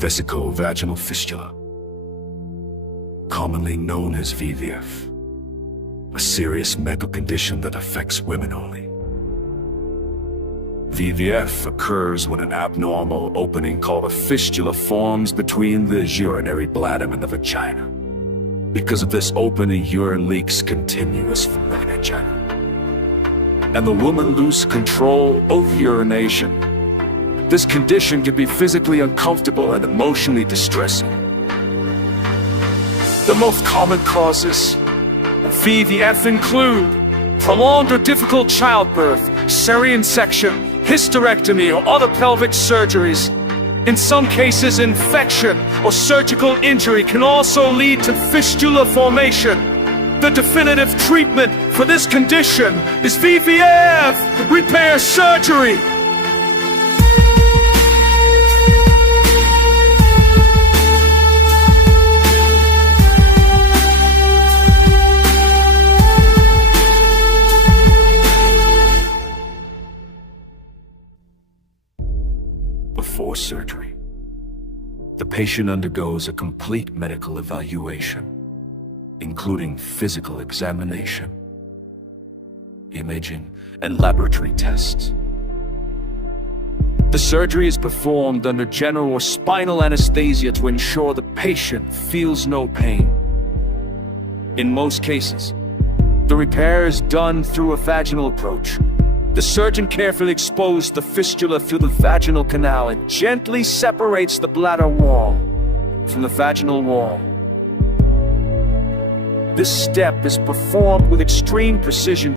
Vesicovaginal fistula, commonly known as VVF, a serious medical condition that affects women only. VVF occurs when an abnormal opening called a fistula forms between the urinary bladder and the vagina. Because of this opening, urine leaks continuous from the vagina, and the woman loses control of urination. This condition can be physically uncomfortable and emotionally distressing. The most common causes of VVF include prolonged or difficult childbirth, cesarean section, hysterectomy, or other pelvic surgeries. In some cases, infection or surgical injury can also lead to fistula formation. The definitive treatment for this condition is VVF repair surgery. Before surgery, the patient undergoes a complete medical evaluation, including physical examination, imaging, and laboratory tests. The surgery is performed under general or spinal anesthesia to ensure the patient feels no pain. In most cases, the repair is done through a vaginal approach. The surgeon carefully exposes the fistula through the vaginal canal and gently separates the bladder wall from the vaginal wall. This step is performed with extreme precision.